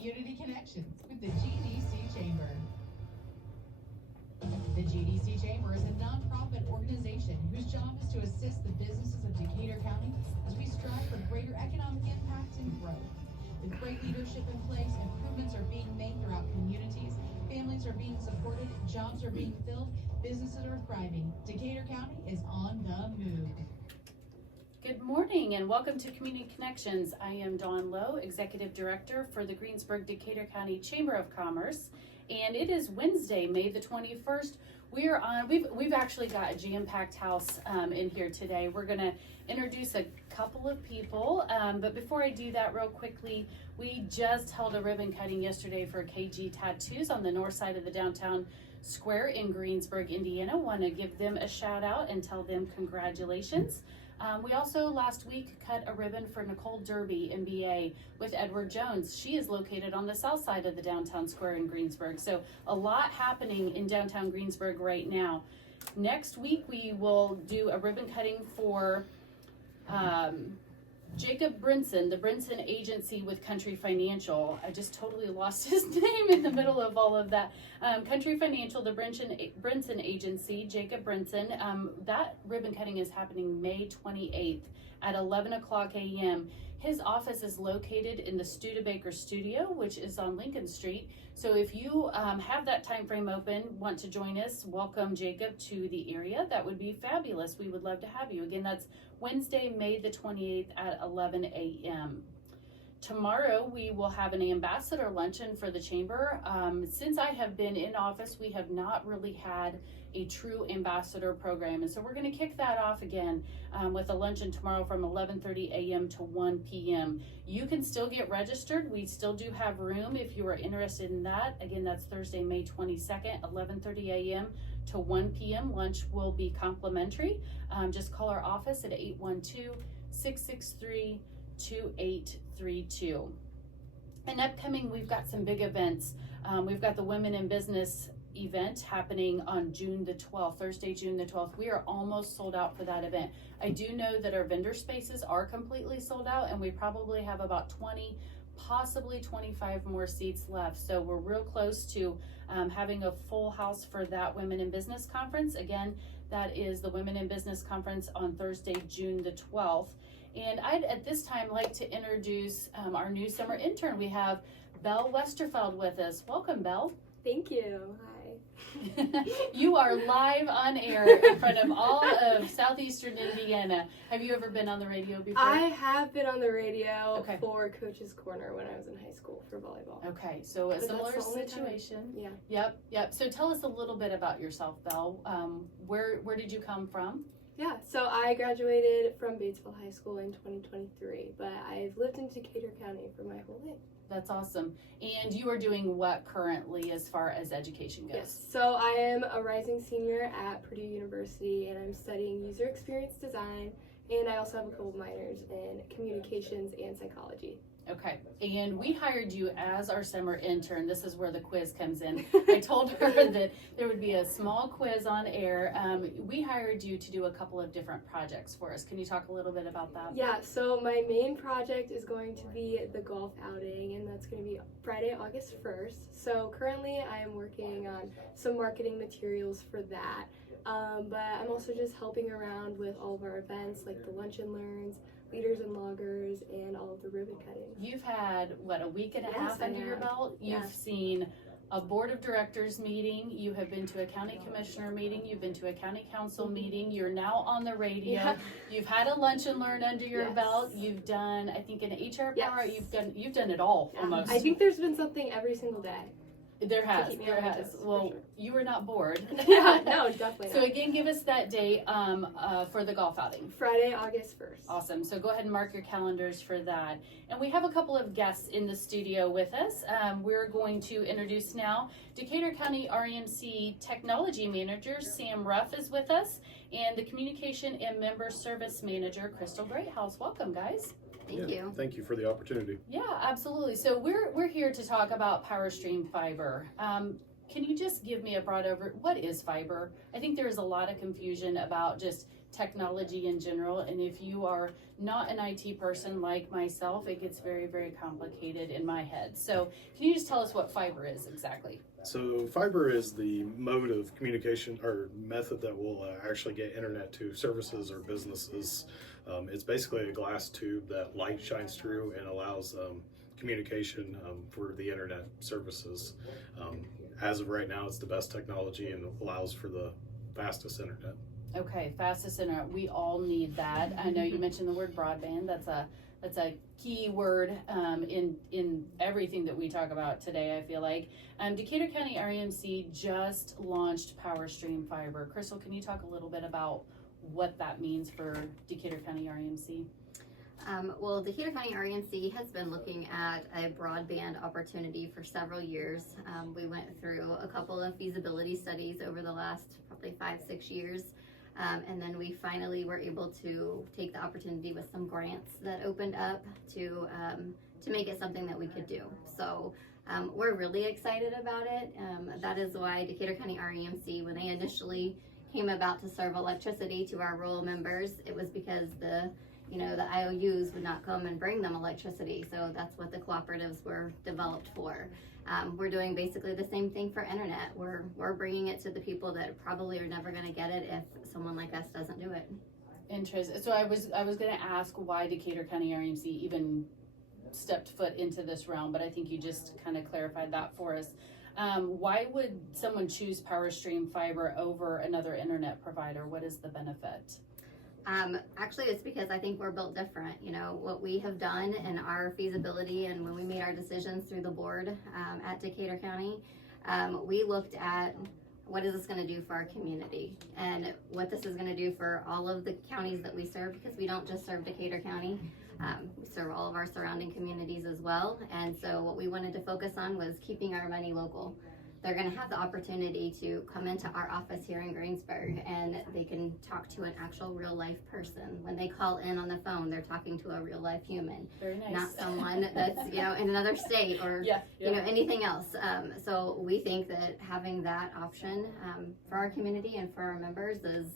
Community Connections with the GDC Chamber. The GDC Chamber is a nonprofit organization whose job is to assist the businesses of Decatur County as we strive for greater economic impact and growth. With great leadership in place, improvements are being made throughout communities, families are being supported, jobs are being filled, businesses are thriving. Decatur County is on the move. Good morning and welcome to Community Connections. I am Dawn Lowe, Executive Director for the Greensburg-Decatur County Chamber of Commerce, and it is Wednesday, May the 21st. We've actually got a jam-packed house in here today. We're going to introduce a couple of people, but before I do that real quickly, we just held a ribbon cutting yesterday for KG Tattoos on the north side of the downtown square in Greensburg, Indiana. Want to give them a shout out and tell them congratulations. We also last week cut a ribbon for Nicole Derby, MBA, with Edward Jones. She is located on the south side of the downtown square in Greensburg. So a lot happening in downtown Greensburg right now. Next week we will do a ribbon cutting for Jacob Brinson, the Brinson Agency with Country Financial. I just totally lost his name in the middle of all of that. Country Financial, the Brinson Agency, Jacob Brinson. That ribbon cutting is happening May 28th at 11 o'clock a.m. His office is located in the Studebaker Studio, which is on Lincoln Street. So if you have that time frame open, want to join us, welcome Jacob to the area. That would be fabulous. We would love to have you. Again, that's Wednesday, May the 28th at 11 a.m. Tomorrow, we will have an ambassador luncheon for the chamber. Since I have been in office, we have not really had a true ambassador program. And so we're going to kick that off again with a luncheon tomorrow from 11:30 a.m. to 1 p.m. You can still get registered. We still do have room if you are interested in that. Again, that's Thursday, May 22nd, 11:30 a.m. to 1 p.m. Lunch will be complimentary. Just call our office at 812-663-2832. And upcoming, we've got some big events. We've got the Women in Business event happening on June the 12th, Thursday, June the 12th. We are almost sold out for that event. I do know that our vendor spaces are completely sold out, and we probably have about 20, possibly 25 more seats left. So we're real close to having a full house for that Women in Business conference. Again, that is the Women in Business conference on Thursday, June the 12th. And I'd at this time like to introduce our new summer intern. We have Belle Westerfeld with us. Welcome, Belle. Thank you. Hi. You are live on air in front of all of southeastern Indiana. Have you ever been on the radio before? I have been on the radio for Coach's Corner when I was in high school for volleyball. Okay, so a similar situation. Yeah. Yep. So tell us a little bit about yourself, Belle. Where did you come from? Yeah, so I graduated from Batesville High School in 2023, but I've lived in Decatur County for my whole life. That's awesome. And you are doing what currently as far as education goes? Yes, so I am a rising senior at Purdue University, and I'm studying user experience design, and I also have a couple minors in communications and psychology. Okay, and we hired you as our summer intern. This is where the quiz comes in. I told her that there would be a small quiz on air. We hired you to do a couple of different projects for us. Can you talk a little bit about that? Yeah, so my main project is going to be the golf outing, and that's going to be Friday, August 1st. So currently I am working on some marketing materials for that, but I'm also just helping around with all of our events like the Lunch and Learns, Leaders and Loggers, and all of the ribbon cutting. You've had, what, a week and a half under your belt? You've Yeah. seen a board of directors meeting, you have been to a county commissioner meeting, you've been to a county council meeting, you're now on the radio, Yeah. You've had a lunch and learn under your Yes. belt, you've done, I think, an HR power, Yes. you've done it all almost. I think there's been something every single day. There has. keep me on my toes, for Well, sure. you were not bored. Yeah, no, definitely So not. again, give us that date for the golf outing. Friday, August 1st. Awesome. So go ahead and mark your calendars for that. And we have a couple of guests in the studio with us. We're going to introduce now Decatur County REMC Technology Manager Sam Ruff is with us, and the Communication and Member Service Manager Crystal Greathouse. Welcome, guys. Thank you. Thank you for the opportunity. Yeah, absolutely. So we're here to talk about PowerStream Fiber. Can you just give me a broad over? What is fiber? I think there is a lot of confusion about just technology in general, and if you are not an IT person like myself, it gets very, very complicated in my head. So can you just tell us what fiber is exactly? So fiber is the mode of communication or method that will actually get internet to services or businesses. It's basically a glass tube that light shines through and allows communication for the internet services. As of right now, it's the best technology and allows for the fastest internet. Okay, fastest internet. We all need that. I know you mentioned the word broadband. That's a key word in everything that we talk about today, I feel like. Decatur County REMC just launched PowerStream Fiber. Crystal, can you talk a little bit about what that means for Decatur County REMC? Well, Decatur County REMC has been looking at a broadband opportunity for several years. We went through a couple of feasibility studies over the last probably 5-6 years. And then we finally were able to take the opportunity with some grants that opened up to make it something that we could do. So we're really excited about it. That is why Decatur County REMC, when they initially came about to serve electricity to our rural members, it was because the IOUs would not come and bring them electricity. So that's what the cooperatives were developed for. We're doing basically the same thing for internet. We're bringing it to the people that probably are never going to get it if someone like us doesn't do it. Interesting. So I was going to ask why Decatur County REMC even stepped foot into this realm, but I think you just kind of clarified that for us. Why would someone choose PowerStream Fiber over another internet provider? What is the benefit? Actually, it's because I think we're built different. You know, what we have done in our feasibility and when we made our decisions through the board at Decatur County, we looked at what is this going to do for our community and what this is going to do for all of the counties that we serve, because we don't just serve Decatur County. We serve all of our surrounding communities as well. And so what we wanted to focus on was keeping our money local. They're going to have the opportunity to come into our office here in Greensburg and they can talk to an actual real life person. When they call in on the phone, they're talking to a real life human. Very nice. Not someone that's, in another state or, anything else. So we think that having that option for our community and for our members is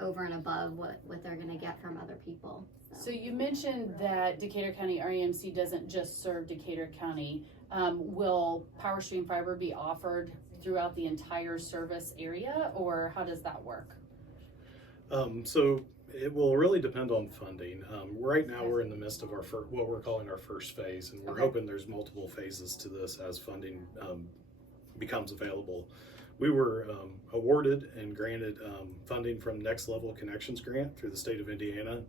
over and above what they're going to get from other people. So you mentioned that Decatur County REMC doesn't just serve Decatur County. Will PowerStream Fiber be offered throughout the entire service area, or how does that work? So it will really depend on funding. Right now we're in the midst of what we're calling our first phase, and we're hoping there's multiple phases to this as funding becomes available. We were awarded and granted funding from Next Level Connections Grant through the state of Indiana.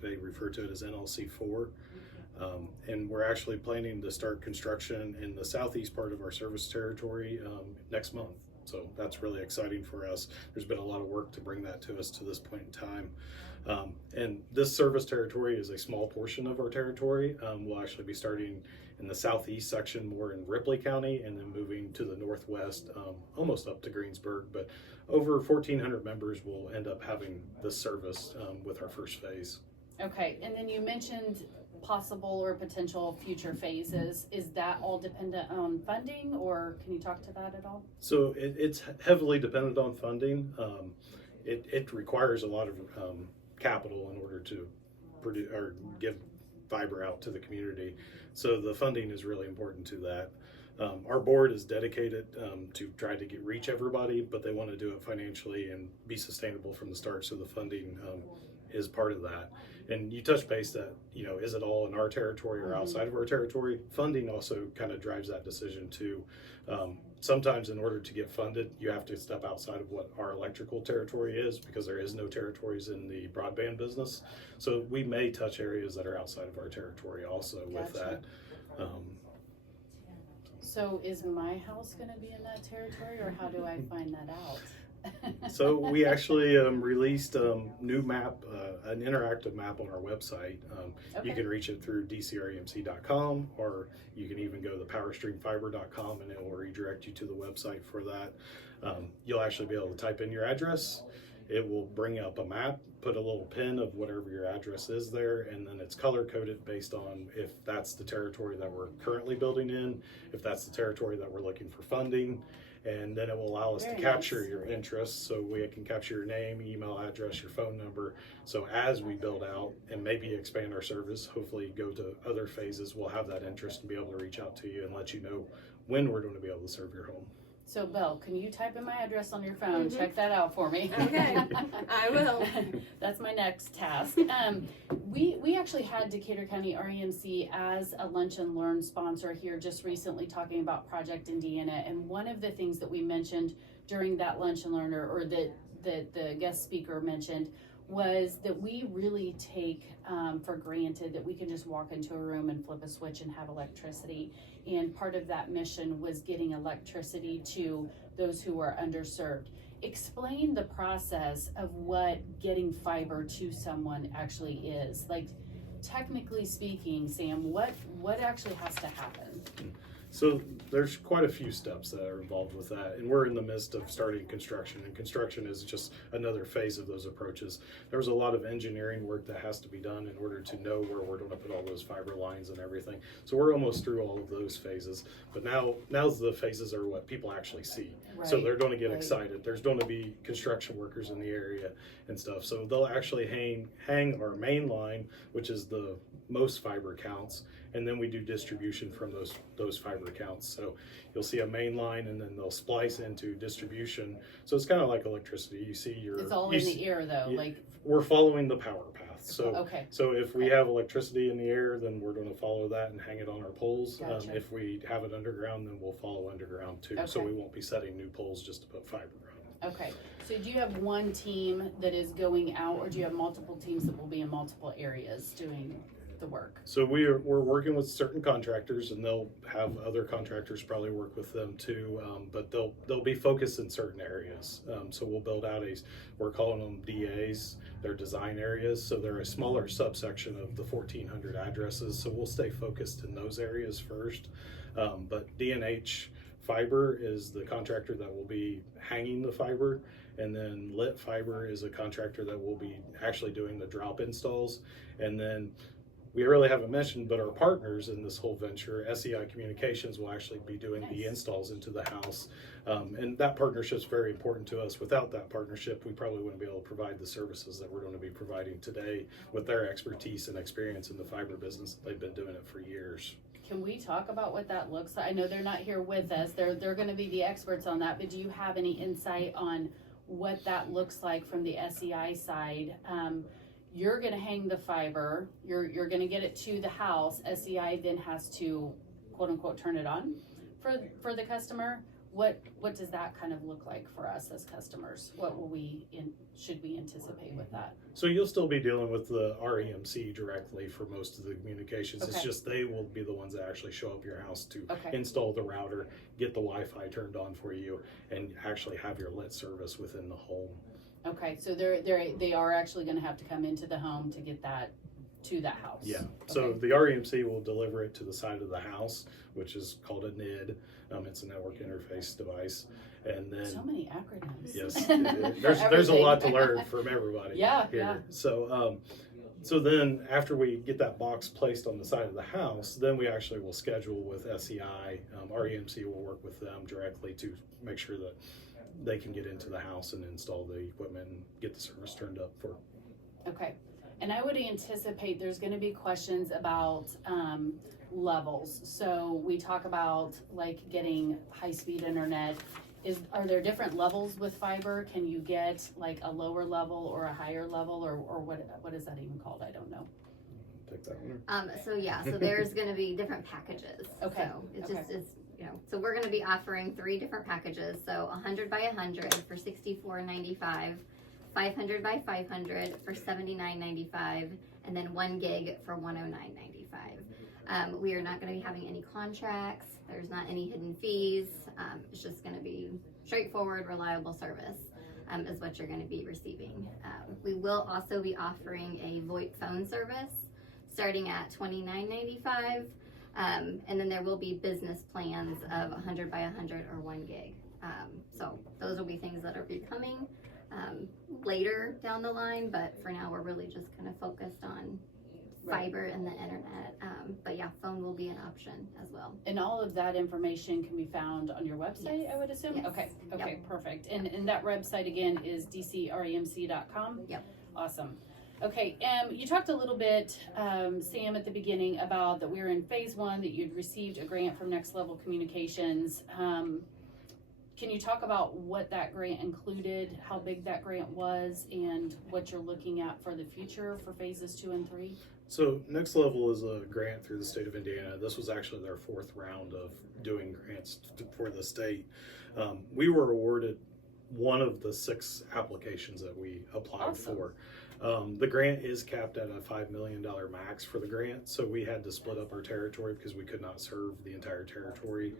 They refer to it as NLC4. And we're actually planning to start construction in the southeast part of our service territory next month. So that's really exciting for us. There's been a lot of work to bring that to us to this point in time. And this service territory is a small portion of our territory. We'll actually be starting in the southeast section, more in Ripley County, and then moving to the northwest, almost up to Greensburg. But over 1,400 members will end up having this service with our first phase. Okay, and then you mentioned possible or potential future phases. Is that all dependent on funding, or can you talk to that at all? So it's heavily dependent on funding. It requires a lot of capital in order to produce or give fiber out to the community. So the funding is really important to that. Our board is dedicated to try to reach everybody, but they want to do it financially and be sustainable from the start. So the funding is part of that. And you touch base that, is it all in our territory or outside of our territory? Funding also kind of drives that decision too. Sometimes in order to get funded, you have to step outside of what our electrical territory is, because there is no territories in the broadband business. So we may touch areas that are outside of our territory also with that. So is my house going to be in that territory, or how do I find that out? So we actually released a new map, an interactive map on our website. You can reach it through dcremc.com, or you can even go to powerstreamfiber.com and it will redirect you to the website for that. You'll actually be able to type in your address, it will bring up a map, put a little pin of whatever your address is there, and then it's color coded based on if that's the territory that we're currently building in, if that's the territory that we're looking for funding, and then it will allow us Very to capture nice. your interests, so we can capture your name, email address, your phone number. So as we build out and maybe expand our service, hopefully go to other phases, we'll have that interest and be able to reach out to you and let you know when we're going to be able to serve your home. So Belle, can you type in my address on your phone? Mhm. Check that out for me. Okay, I will. That's my next task. We actually had Decatur County REMC as a lunch and learn sponsor here just recently, talking about Project Indiana. And one of the things that we mentioned during that lunch and learn, or that the guest speaker mentioned, was that we really take for granted that we can just walk into a room and flip a switch and have electricity. And part of that mission was getting electricity to those who are underserved. Explain the process of what getting fiber to someone actually is. Like, technically speaking, Sam, what actually has to happen? So there's quite a few steps that are involved with that, and we're in the midst of starting construction, and construction is just another phase of those approaches. There's a lot of engineering work that has to be done in order to know where we're going to put all those fiber lines and everything. So we're almost through all of those phases, but now the phases are what people actually see. So Right, they're going to get right. excited. There's going to be construction workers in the area and stuff. So they'll actually hang our main line, which is the most fiber counts, and then we do distribution from those fiber counts. So you'll see a main line, and then they'll splice into distribution. So it's kind of like electricity. You see It's all in the air though, yeah, like, we're following the power path. So okay. so if we have electricity in the air, then we're going to follow that and hang it on our poles. Gotcha. If we have it underground, then we'll follow underground too. So Okay. we won't be setting new poles just to put fiber on. Okay, so do you have one team that is going out, or do you have multiple teams that will be in multiple areas doing the work? So we're working with certain contractors, and they'll have other contractors probably work with them too, but they'll be focused in certain areas. So we'll build out we're calling them DAs, they're design areas, so they're a smaller subsection of the 1,400 addresses, so we'll stay focused in those areas first. But D&H Fiber is the contractor that will be hanging the fiber, and then Lit Fiber is a contractor that will be actually doing the drop installs. And then we really haven't mentioned, but our partners in this whole venture, SEI Communications, will actually be doing the Nice. installs into the house. And that partnership is very important to us. Without that partnership, we probably wouldn't be able to provide the services that we're going to be providing today with their expertise and experience in the fiber business. They've been doing it for years. Can we talk about what that looks like? I know they're not here with us. They're going to be the experts on that, but do you have any insight on what that looks like from the SEI side? You're going to hang the fiber. You're going to get it to the house. SEI then has to, quote unquote, turn it on for the customer. What does that kind of look like for us as customers? What will should we anticipate with that? So you'll still be dealing with the REMC directly for most of the communications. It's Okay. just they will be the ones that actually show up at your house to Okay. install the router, get the Wi-Fi turned on for you, and actually have your lit service within the home. Okay, so they are actually going to have to come into the home to get that to that house. Yeah. So Okay. the REMC will deliver it to the side of the house, which is called a NID. It's a network interface device, and then So many acronyms. yes, For there's a lot to everything. learn from everybody. Yeah, here. yeah. So then after we get that box placed on the side of the house, then we actually will schedule with SEI. REMC will work with them directly to make sure that they can get into the house and install the equipment and get the service turned up for. Okay, and I would anticipate there's going to be questions about levels. So we talk about like getting high-speed internet. Are there different levels with fiber? Can you get like a lower level or a higher level, or what is that even called? I don't know. Take that one. So there's going to be different packages. Okay, So it okay. just is, so we're going to be offering 3 different packages. So 100 by 100 for $64.95, 500 by 500 for $79.95, and then 1 gig for $109.95. We are not going to be having any contracts. There's not any hidden fees. It's just going to be straightforward, reliable service is what you're going to be receiving. We will also be offering a VoIP phone service starting at $29.95. And then there will be business plans of 100 by 100 or 1 gig. So those will be things that are becoming. later down the line, but for now we're really just kind of focused on fiber and the internet. But yeah, phone will be an option as well. And all of that information can be found on your website, Yes. I would assume? Yes. Okay, Yep. perfect. And that website again is dcremc.com? Yep. Awesome. Okay, you talked a little bit, Sam, at the beginning about that we were in phase 1, that you'd received a grant from Next Level Communications. Can you talk about what that grant included, how big that grant was, and what you're looking at for the future for phases 2 and 3? So Next Level is a grant through the state of Indiana. This was actually their 4th round of doing grants for the state. We were awarded one of the 6 applications that we applied Awesome. for. The grant is capped at a $5 million max for the grant, so we had to split up our territory because we could not serve the entire territory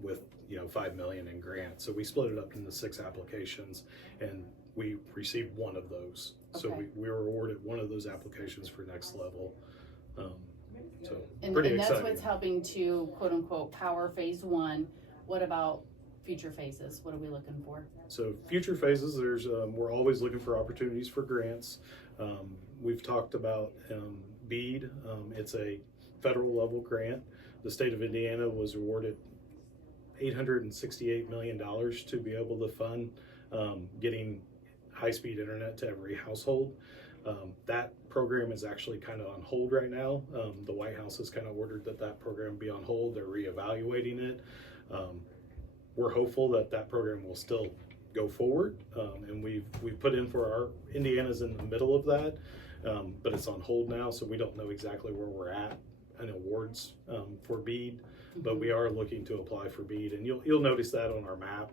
with $5 million in grants. So we split it up into 6 applications, and we received one of those. So Okay. we were awarded one of those applications for Next Level. So And pretty that's exciting. what's helping to quote unquote power phase 1. What about future phases? What are we looking for? So future phases, there's we're always looking for opportunities for grants. We've talked about BEAD. It's a federal level grant. The state of Indiana was awarded $868 million to be able to fund getting high-speed internet to every household. That program is actually kind of on hold right now. The White House has kind of ordered that program be on hold. They're reevaluating it. We're hopeful that program will still go forward, and we've put in for our Indiana's in the middle of that, but it's on hold now, so we don't know exactly where we're at in awards for BEAD. But we are looking to apply for BEAD, and you'll notice that on our map.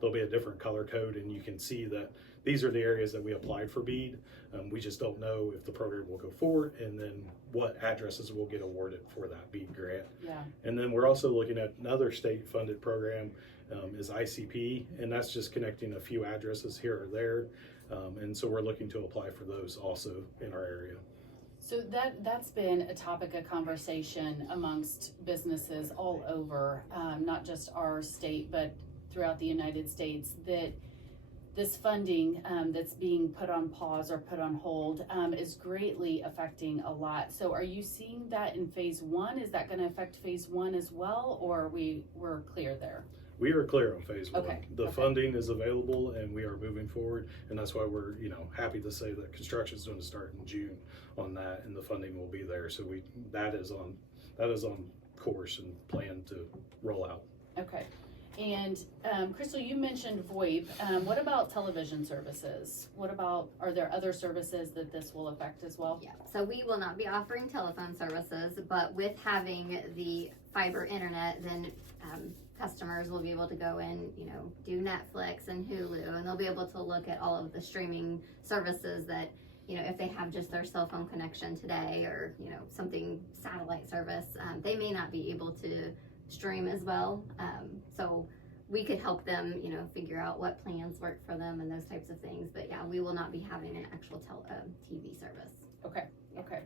There'll be a different color code, and you can see that these are the areas that we applied for BEAD. We just don't know if the program will go forward, and then what addresses will get awarded for that BEAD grant. Yeah. And then we're also looking at another state-funded program, is ICP, and that's just connecting a few addresses here or there. And so we're looking to apply for those also in our area. So that's been a topic of conversation amongst businesses all over, not just our state, but throughout the United States, that this funding that's being put on pause or put on hold is greatly affecting a lot. So are you seeing that in phase 1? Is that going to affect phase 1 as well, or we're clear there? We are clear on phase 1. Okay, The okay. funding is available, and we are moving forward, and that's why we're happy to say that construction is going to start in June on that, and the funding will be there. So that is on course and plan to roll out. Okay. And Crystal, you mentioned VoIP. What about television services? Are there other services that this will affect as well? Yeah, so we will not be offering telephone services, but with having the fiber internet, then customers will be able to go in, do Netflix and Hulu, and they'll be able to look at all of the streaming services that, if they have just their cell phone connection today or, something satellite service, they may not be able to stream as well. So we could help them, figure out what plans work for them and those types of things. But yeah, we will not be having an actual TV service. Okay. Okay.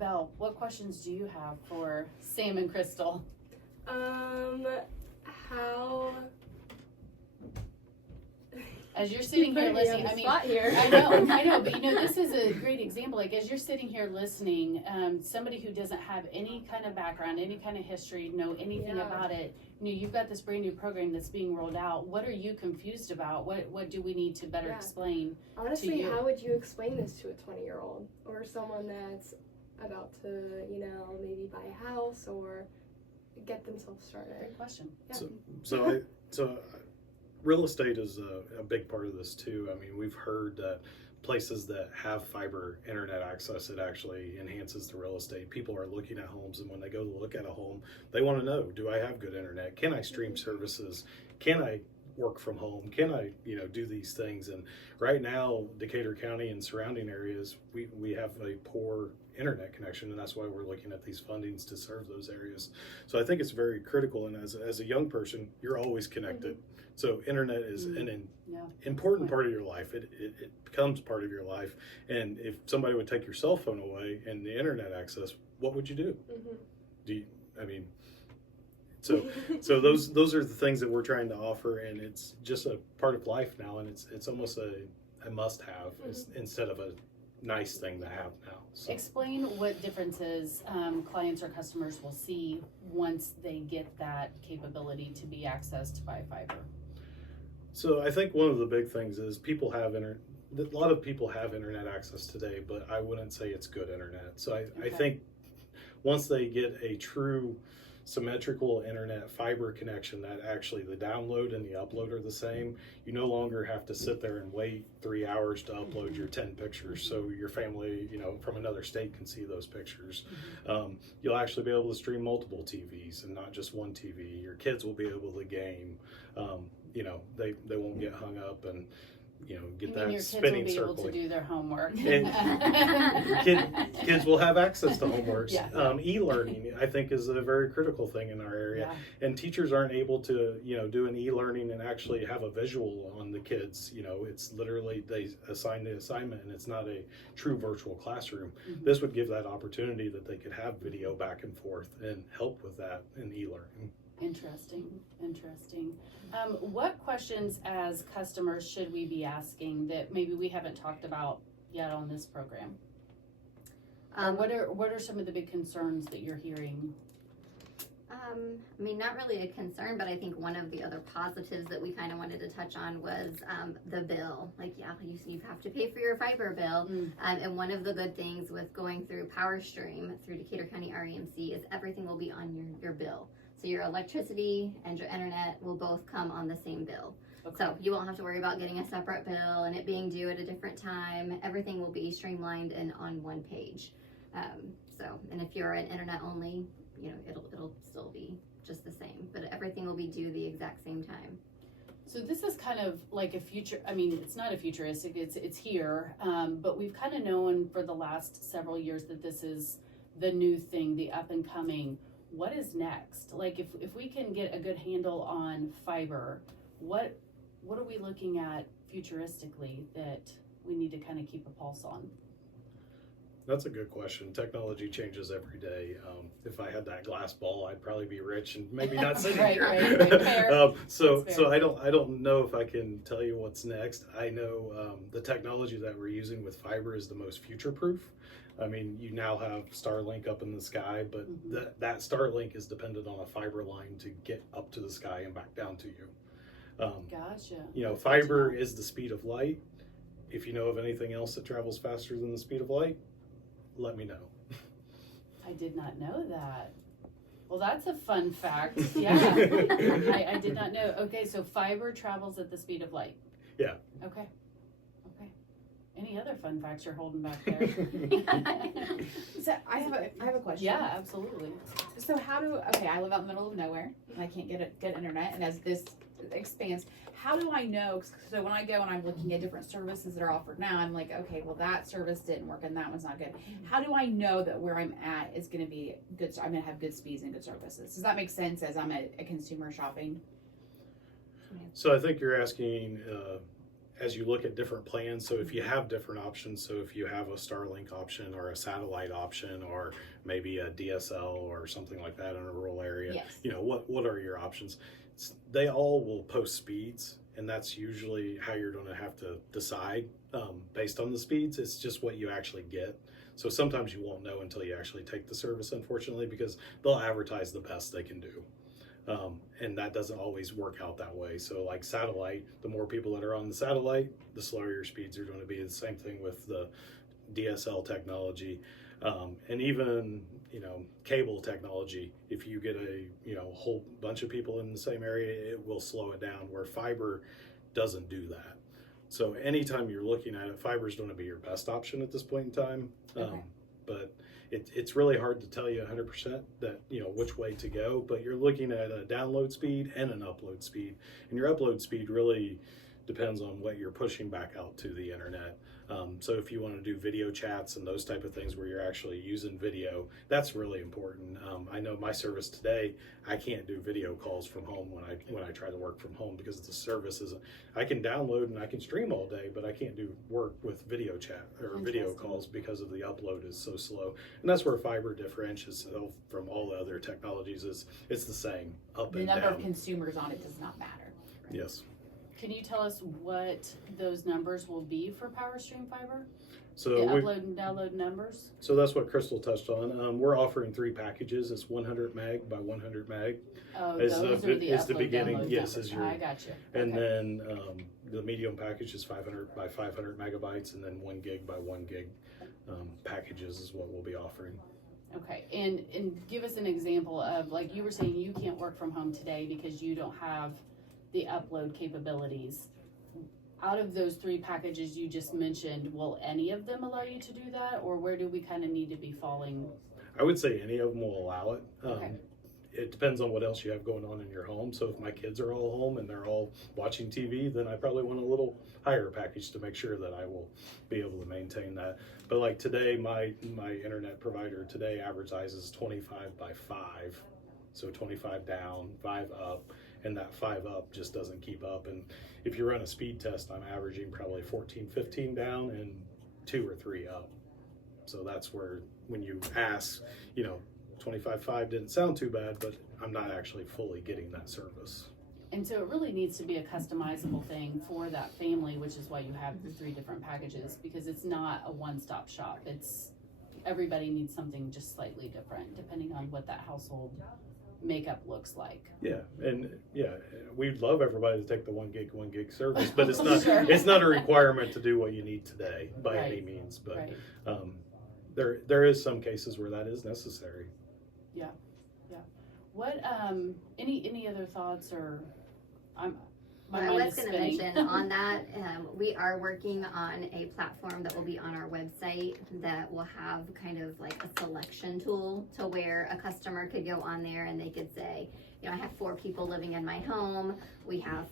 Belle, what questions do you have for Sam and Crystal? How? As you're sitting here listening, Here. I know, but this is a great example. Like, as you're sitting here listening, somebody who doesn't have any kind of background, any kind of history, know anything about it, you've got this brand new program that's being rolled out. What are you confused about? What do we need to better explain? Honestly, to you? how would you explain this to a 20-year-old or someone that's about to, maybe buy a house or get themselves started? Great question. Yeah. So real estate is a big part of this too. I mean, we've heard that places that have fiber internet access, it actually enhances the real estate. People are looking at homes, and when they go to look at a home, they want to know, do I have good internet? Can I stream services? Can I work from home? Can I, do these things? And right now, Decatur County and surrounding areas, we have a poor internet connection, and that's why we're looking at these fundings to serve those areas. So I think it's very critical, and as a young person, you're always connected. So internet is an important part of your life. It becomes part of your life. And if somebody would take your cell phone away and the internet access, what would you do? So those are the things that we're trying to offer, and it's just a part of life now, and it's almost a must have instead of a nice thing to have now. So. Explain what differences clients or customers will see once they get that capability to be accessed by fiber. So I think one of the big things is a lot of people have internet access today, but I wouldn't say it's good internet. So I think once they get a true symmetrical internet fiber connection that actually the download and the upload are the same, you no longer have to sit there and wait 3 hours to upload your 10 pictures so your family, from another state can see those pictures. You'll actually be able to stream multiple TVs and not just one TV. Your kids will be able to game. They won't get hung up and get that spinning circle. Your kids will be able to do their homework. And kids will have access to homeworks. Yeah. E-learning, I think, is a very critical thing in our area. Yeah. And teachers aren't able to, do an e-learning and actually have a visual on the kids. It's literally they assign the assignment, and it's not a true virtual classroom. This would give that opportunity that they could have video back and forth and help with that in e-learning. Interesting. What questions as customers should we be asking that maybe we haven't talked about yet on this program? What are some of the big concerns that you're hearing? Not really a concern, but I think one of the other positives that we kind of wanted to touch on was the bill. You have to pay for your fiber bill. And one of the good things with going through PowerStream through Decatur County REMC is everything will be on your bill. So your electricity and your internet will both come on the same bill. Okay. So you won't have to worry about getting a separate bill and it being due at a different time. Everything will be streamlined and on one page. And if you're an internet only, it'll still be just the same, but everything will be due the exact same time. So this is kind of like a future, it's not a futuristic, it's here, but we've kind of known for the last several years that this is the new thing, the up and coming. What is next? If we can get a good handle on fiber, what are we looking at futuristically that we need to kind of keep a pulse on? That's a good question. Technology changes every day. If I had that glass ball, I'd probably be rich and maybe not sitting here. Right. So I don't know if I can tell you what's next. I know the technology that we're using with fiber is the most future-proof. You now have Starlink up in the sky, but that Starlink is dependent on a fiber line to get up to the sky and back down to you. Gotcha. Fiber is the speed of light. If you know of anything else that travels faster than the speed of light, let me know. I did not know that. Well, that's a fun fact. Yeah. I did not know. Okay, so fiber travels at the speed of light. Yeah. Okay. Any other fun facts you're holding back there? So I have a question. Yeah, absolutely. So I live out in the middle of nowhere and I can't get internet, and as this expands, how do I know? So when I go and I'm looking at different services that are offered now, I'm like, okay, well that service didn't work and that one's not good. How do I know that where I'm at is going to be good? I'm going to have good speeds and good services. Does that make sense as I'm a consumer shopping? So I think you're asking as you look at different plans. So if you have different options, so if you have a Starlink option or a satellite option or maybe a DSL or something like that in a rural area, yes. What are your options? They all will post speeds, and that's usually how you're going to have to decide based on the speeds. It's just what you actually get. So sometimes you won't know until you actually take the service, unfortunately, because they'll advertise the best they can do. And that doesn't always work out that way. So like satellite, the more people that are on the satellite, the slower your speeds are going to be. The same thing with the DSL technology. And even, cable technology, if you get a whole bunch of people in the same area, it will slow it down, where fiber doesn't do that. So anytime you're looking at it, fiber is going to be your best option at this point in time. But it's really hard to tell you 100% that, which way to go, but you're looking at a download speed and an upload speed. And your upload speed really depends on what you're pushing back out to the internet. So if you want to do video chats and those type of things where you're actually using video, that's really important. I know my service today, I can't do video calls from home when I try to work from home because the service isn't. I can download and I can stream all day, but I can't do work with video chat or video calls because of the upload is so slow. And that's where fiber differentiates itself from all the other technologies. Is it's the same up The and number down. of consumers on it does not matter. Yes. Can you tell us what those numbers will be for PowerStream Fiber? So The we, upload and download numbers? so that's what Crystal touched on. We're offering 3 packages. It's 100 meg by 100 meg. Oh, Is those the- are the is the upload, beginning, download yes, numbers. is your- I got you. And Okay. then the medium package is 500 by 500 megabytes, and then 1 gig by 1 gig packages is what we'll be offering. Okay, and give us an example of, like you were saying, you can't work from home today because you don't have the upload capabilities. Out of those 3 packages you just mentioned, will any of them allow you to do that, or where do we kind of need to be falling? I would say any of them will allow it. Okay. It depends on what else you have going on in your home. So if my kids are all home and they're all watching TV, then I probably want a little higher package to make sure that I will be able to maintain that. But like today, my internet provider today advertises 25 by 5. So 25 down, 5 up, and that 5 up just doesn't keep up. And if you run a speed test, I'm averaging probably 14, 15 down and 2 or 3 up. So that's where, when you ask, 25.5 didn't sound too bad, but I'm not actually fully getting that service. And so it really needs to be a customizable thing for that family, which is why you have the 3 different packages, because it's not a one-stop shop. It's, everybody needs something just slightly different depending on what that household makeup looks like. Yeah, and we'd love everybody to take the 1 gig service, but it's not Sure. it's not a requirement to do what you need today by Right. any means. But Right. there is some cases where that is necessary. What any other thoughts, or my I mind was is going to spinning. mention on that, we are working on a platform that will be on our website that will have kind of like a selection tool to where a customer could go on there and they could say, I have 4 people living in my home. We have,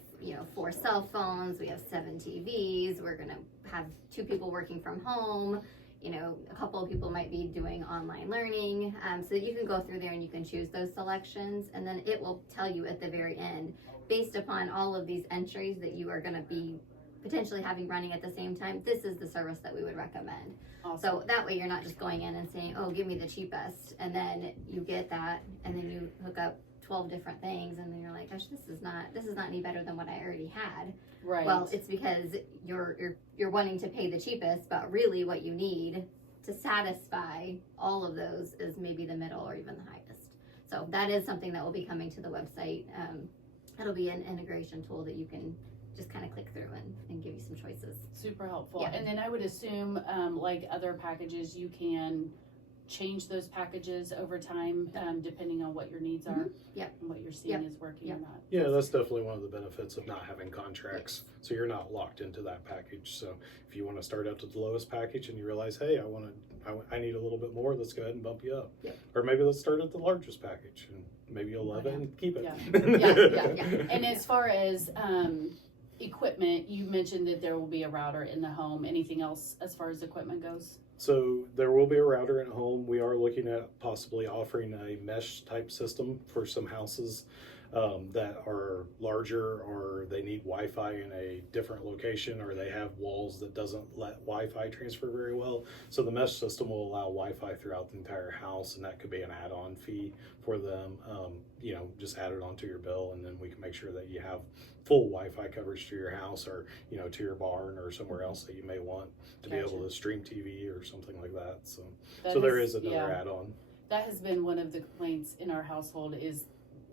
4 cell phones. We have 7 TVs. We're going to have 2 people working from home. A couple of people might be doing online learning. So you can go through there and you can choose those selections, and then it will tell you at the very end, based upon all of these entries that you are going to be potentially having running at the same time, this is the service that we would recommend. Awesome. So that way you're not just going in and saying, oh, give me the cheapest, and then you get that, and then you hook up 12 different things, and then you're like, gosh, this is not any better than what I already had. Right. Well, it's because you're wanting to pay the cheapest, but really what you need to satisfy all of those is maybe the middle or even the highest. So that is something that will be coming to the website. It'll be an integration tool that you can just kind of click through and give you some choices. Super helpful. Yeah. And then I would assume, like other packages, you can change those packages over time, depending on what your needs are. Yep. And what you're seeing is working or Yep. not. Yeah, that's definitely one of the benefits of not having contracts. So you're not locked into that package. So if you want to start out at the lowest package and you realize, hey, I need a little bit more, let's go ahead and bump you up. Yep. Or maybe let's start at the largest package and maybe you'll love it and keep it. Yeah. And as far as equipment, you mentioned that there will be a router in the home. Anything else as far as equipment goes? So there will be a router at home. We are looking at possibly offering a mesh type system for some houses that are larger, or they need Wi-Fi in a different location, or they have walls that doesn't let Wi-Fi transfer very well. So the mesh system will allow Wi-Fi throughout the entire house, and that could be an add-on fee for them. Just add it onto your bill, and then we can make sure that you have full Wi-Fi coverage to your house, or to your barn or somewhere else that you may want to be able to stream TV or something like that. So there is another add-on. That has been one of the complaints in our household, is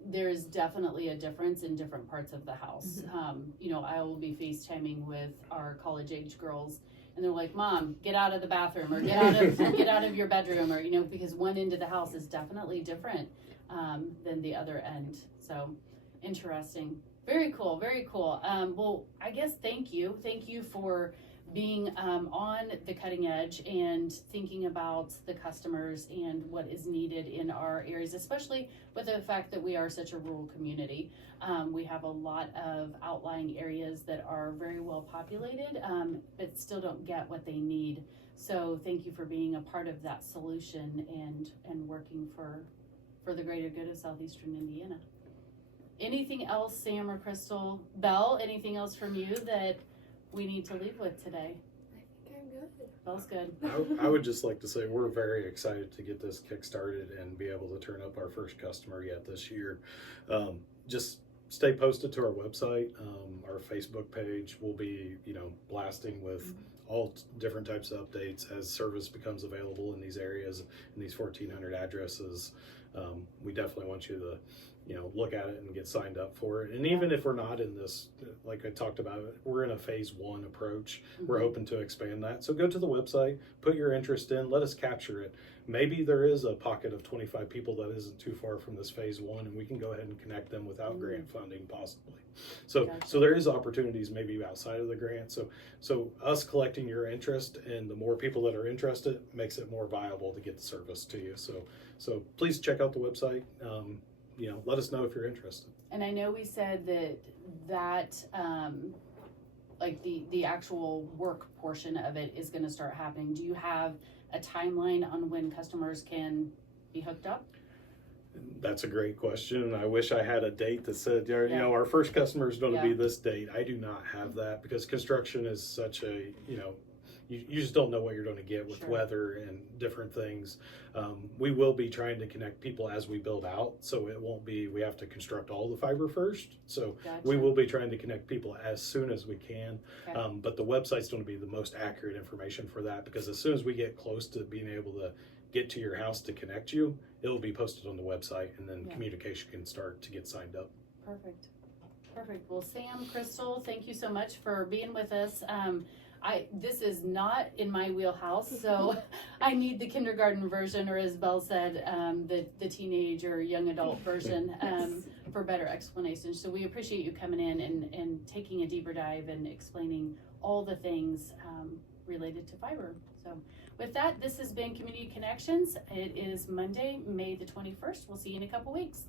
there is definitely a difference in different parts of the house. I will be FaceTiming with our college age girls, and they're like, Mom, get out of the bathroom, or get out of your bedroom, or because one end of the house is definitely different than the other end. So interesting. Very cool, very cool. Well, I guess thank you for being on the cutting edge and thinking about the customers and what is needed in our areas, especially with the fact that we are such a rural community. We have a lot of outlying areas that are very well populated, but still don't get what they need. So thank you for being a part of that solution and working for the greater good of southeastern Indiana. Anything else, Sam or Crystal? Belle, anything else from you that we need to leave with today? I think I'm good. Bell's good. I would just like to say we're very excited to get this kick-started and be able to turn up our first customer yet this year. Just stay posted to our website. Our Facebook page will be, blasting with all different types of updates as service becomes available in these areas, in these 1,400 addresses. We definitely want you to look at it and get signed up for it. And even if we're not in this, like I talked about, we're in a phase 1 approach. We're hoping to expand that. So go to the website, put your interest in, let us capture it. Maybe there is a pocket of 25 people that isn't too far from this phase 1, and we can go ahead and connect them without grant funding possibly. So there is opportunities maybe outside of the grant. So us collecting your interest and the more people that are interested makes it more viable to get the service to you. So please check out the website. Let us know if you're interested. And I know we said that like the actual work portion of it is going to start happening. Do you have a timeline on when customers can be hooked up? That's a great question. I wish I had a date that said, our first customer is going to be this date. I do not have that because construction is such a, you just don't know what you're going to get with weather and different things. We will be trying to connect people as we build out, so it won't be we have to construct all the fiber first. So we will be trying to connect people as soon as we can. But the website's going to be the most accurate information for that, because as soon as we get close to being able to get to your house to connect you, it'll be posted on the website, and then communication can start to get signed up. Perfect. Well, Sam, Crystal, thank you so much for being with us. This is not in my wheelhouse, so I need the kindergarten version, or as Belle said, the teenage or young adult version for better explanation. So we appreciate you coming in and taking a deeper dive and explaining all the things related to fiber. So with that, this has been Community Connections. It is Monday, May the 21st. We'll see you in a couple weeks.